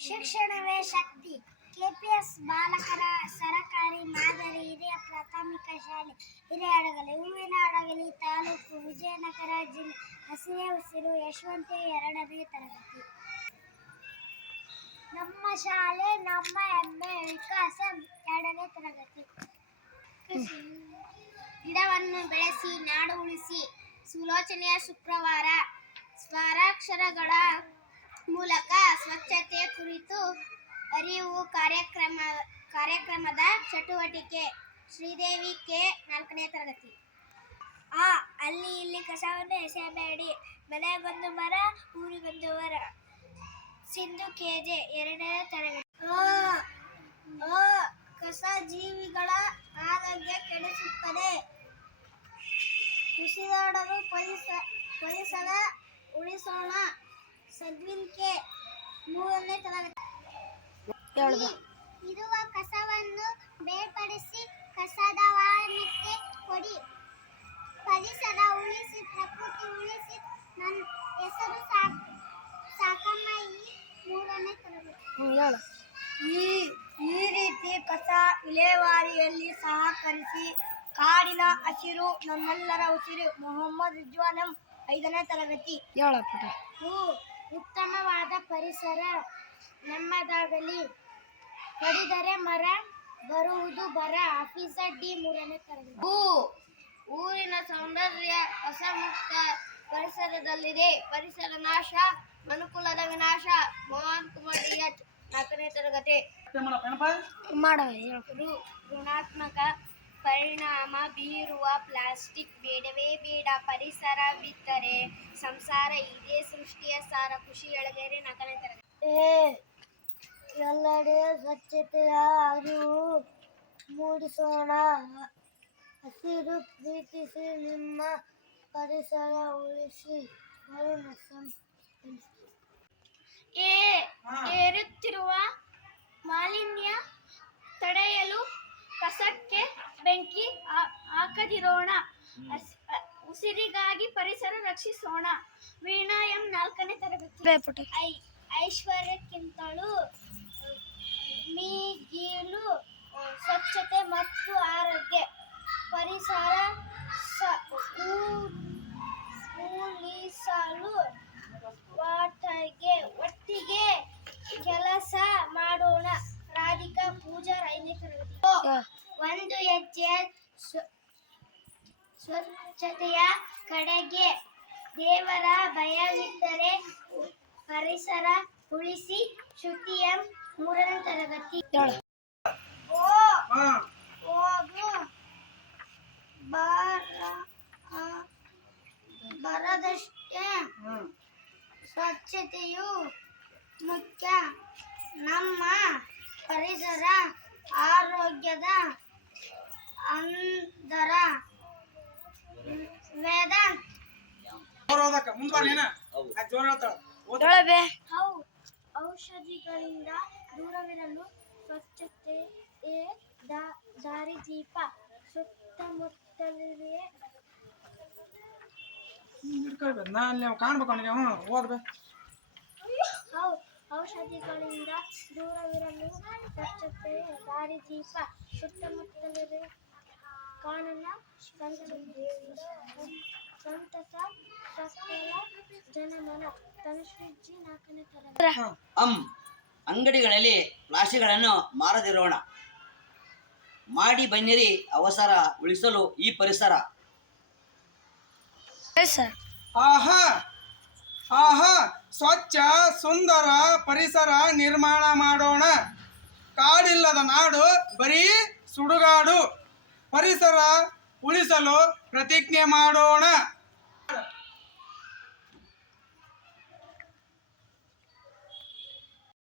ಶಿಕ್ಷಣವೇ ಶಕ್ತಿ. KPS ಬಾಲಕರ ಸರಕಾರಿ ಮಾದರಿ ಹಿರಿಯ ಪ್ರಾಥಮಿಕ ಶಾಲೆ ಹಿರಿಯಡಗಲಿ ಹೂವಿನ ಹಡಗಲಿ, ತಾಲೂಕು ವಿಜಯನಗರ ಜಿಲ್ಲೆ ಹಸಿರೇ ಉಸಿರು ಯಶವಂತೆ ಎರಡನೇ ತರಗತಿ. ನಮ್ಮ ಶಾಲೆ, ನಮ್ಮ ಹೆಮ್ಮೆ ವಿಕಾಸ ಎರಡನೇ ತರಗತಿ. ಗಿಡವನ್ನು ಬೆಳೆಸಿ, ನಾಡು ಉಳಿಸಿ, ಸುಲೋಚನೆಯ ಶುಕ್ರವಾರ ಸ್ವರಾಕ್ಷರಗಳ ಮೂಲಕ ಸ್ವಚ್ಛತೆ ಕುರಿತು ಅರಿವು ಕಾರ್ಯಕ್ರಮ, ಕಾರ್ಯಕ್ರಮದ ಚಟುವಟಿಕೆ ಶ್ರೀದೇವಿ ಕೆ ನಾಲ್ಕನೇ ತರಗತಿ. ಆ, ಅಲ್ಲಿ ಇಲ್ಲಿ ಕಸವನ್ನು ಎಸೆಯಬೇಡಿ. ಮನೆ ಬಂದು ಮರ, ಊರಿ ಬಂದು ಮರ ಸಿಂಧು ಕೆಜೆ ಎರಡನೇ ತರಗತಿ. ಕಸ ಜೀವಿಗಳ ಆರೋಗ್ಯ ಕೆಡಿಸುತ್ತದೆ. ಉಸಿರಾಡಲು ಪರಿಸರ ಪರಿಸರ ಉಳಿಸೋಣ. ಸದ್ವಿನ್ಕೆ ಮೂರನೇ ತರಗತಿ. ಇರುವ ಕಸವನ್ನು ಬೇರ್ಪಡಿಸಿ ಕಸದ ವಾಹನಕ್ಕೆ ಕೊಡಿ. ಪರಿಸರ ಉಳಿಸಿ ಪ್ರಕೃತಿ ಉಳಿಸಿ ನನ್ನ ಹೆಸರು ಸಾಕ್ ಸಾಕಮ್ಮ ಈ ಮೂರನೇ ತರಗತಿ. ಈ ಈ ರೀತಿ ಕಸ ವಿಲೇವಾರಿಯಲ್ಲಿ ಸಹಕರಿಸಿ ಕಾಡಿನ ಹಸಿರು ನಮ್ಮೆಲ್ಲರ ಉಸಿರು ಮೊಹಮ್ಮದ್ ರಿಜ್ವಾನಂ ಐದನೇ ತರಗತಿ. ಹೂ ಉತ್ತಮವಾದ ಪರಿಸರ ನಮ್ಮದಾಗಲಿ. ಕಡಿದರೆ ಮರ ಬರುವುದು ಬರ ಆಫೀಸರ್ ಡಿ ಮೂರನೇ ತರಗತಿ. ಹೂ ಊರಿನ ಸೌಂದರ್ಯ ಕಸಮುಕ್ತ ಪರಿಸರದಲ್ಲಿದೆ. ಪರಿಸರ ನಾಶ ಮನುಕುಲದ ವಿನಾಶ. ಮೋಹನ್ ಕುಮಾರ್ ಡಿ ಎಚ್ ನಾಲ್ಕನೇ ತರಗತಿ. ಋಣಾತ್ಮಕ ಪರಿಣಾಮ ಬೀರುವ ಪ್ಲಾಸ್ಟಿಕ್ ಬೇಡವೇ ಬೇಡ. ಪರಿಸರ ಪರಿಸರವಿದ್ದರೆ ಸಂಸಾರ ಇದೇ ಸೃಷ್ಟಿಯ ಸಾರ. ಖುಷಿ ಎಳಗೇರಿ ನಾಲ್ಕನೇ ತರಗತಿ. ಎಲ್ಲೆಡೆ ಸ್ವಚ್ಛತೆಯ ಅರಿವು ಮೂಡಿಸೋಣ. ಹಸಿರು ಪ್ರೀತಿಸಿ ನಿಮ್ಮ ಪರಿಸರ ಉಳಿಸಿ. ಏ ಉಸಿರಿಗಾಗಿ ಪರಿಸರ ರಕ್ಷಿಸೋಣ. ವೀಣಾ ಎಂ ನಾಲ್ಕನೇ ತರಗತಿ. ಐ ಐಶ್ವರ್ಯಕ್ಕಿಂತಲೂ ಮೀಗಿಲು ಸ್ವಚ್ಛತೆ ಮತ್ತು ಆರೋಗ್ಯ. ಪರಿಸರ ಸ- ಊ- ಉಳಿಸಲು ಒಟ್ಟಿಗೆ ಒಟ್ಟಿಗೆ ಕೆಲಸ ಮಾಡೋಣ. ರಾಧಿಕಾ ಪೂಜಾ ಐದನೇ ತರಗತಿ. ಒಂದು ಹೆಜ್ಜೆ ಸ್ವಚ್ಛತೆಯ ಕಡೆಗೆ ದೇವರ ಭಯವಿದ್ದರೆ ಪರಿಸರ ಉಳಿಸಿ ಶುಚಿಯ ಮೂರನೇ ತರಗತಿ. ಓ ಬರ ಬರದಷ್ಟೇ ಸ್ವಚ್ಛತೆಯು ಮುಖ್ಯ. ನಮ್ಮ ಪರಿಸರ ಆರೋಗ್ಯದ ಅಂದರ ಹೌ ಔಷಧಿಗಳಿಂದ ದೂರವಿರಲು ಸ್ವಚ್ಛತೆ ದಾರಿದೀಪ ಸುತ್ತಮುತ್ತಲಿಗೆ ನಾ ಅಲ್ಲಿ ಕಾಣ್ಬೇಕು ಅವನಿಗೆ. ಹ್ಞೂ ಓದ್ಬೇ. ಹೌ ಔಷಧಿಗಳಿಂದ ದೂರವಿರಲು ಸ್ವಚ್ಛತೆ ದಾರಿ ದಾರಿದೀಪ ಸುತ್ತಮುತ್ತಲಿಗೆ ಕಾನನ ಸಂತಸ ಸಕಲ ಜನಮನ ತನುಶ್ರೀಜಿ ನಾಲ್ಕನೇ ತರಗತಿ ಅಂ. ಅಂಗಡಿಗಳಲ್ಲಿ ರಾಶಿಗಳನ್ನು ಮಾರದಿರೋಣ. ಮಾಡಿ ಬನ್ನಿರಿ ಅವಸರ ಉಳಿಸಲು ಈ ಪರಿಸರ. ಆಹಾ ಆಹಾ ಸ್ವಚ್ಛ ಸುಂದರ ಪರಿಸರ ನಿರ್ಮಾಣ ಮಾಡೋಣ. ಕಾಡಿಲ್ಲದ ನಾಡು ಬರೀ ಸುಡುಗಾಡು. ಪರಿಸರ ಉಳಿಸಲು ಪ್ರತಿಜ್ಞೆ ಮಾಡೋಣ.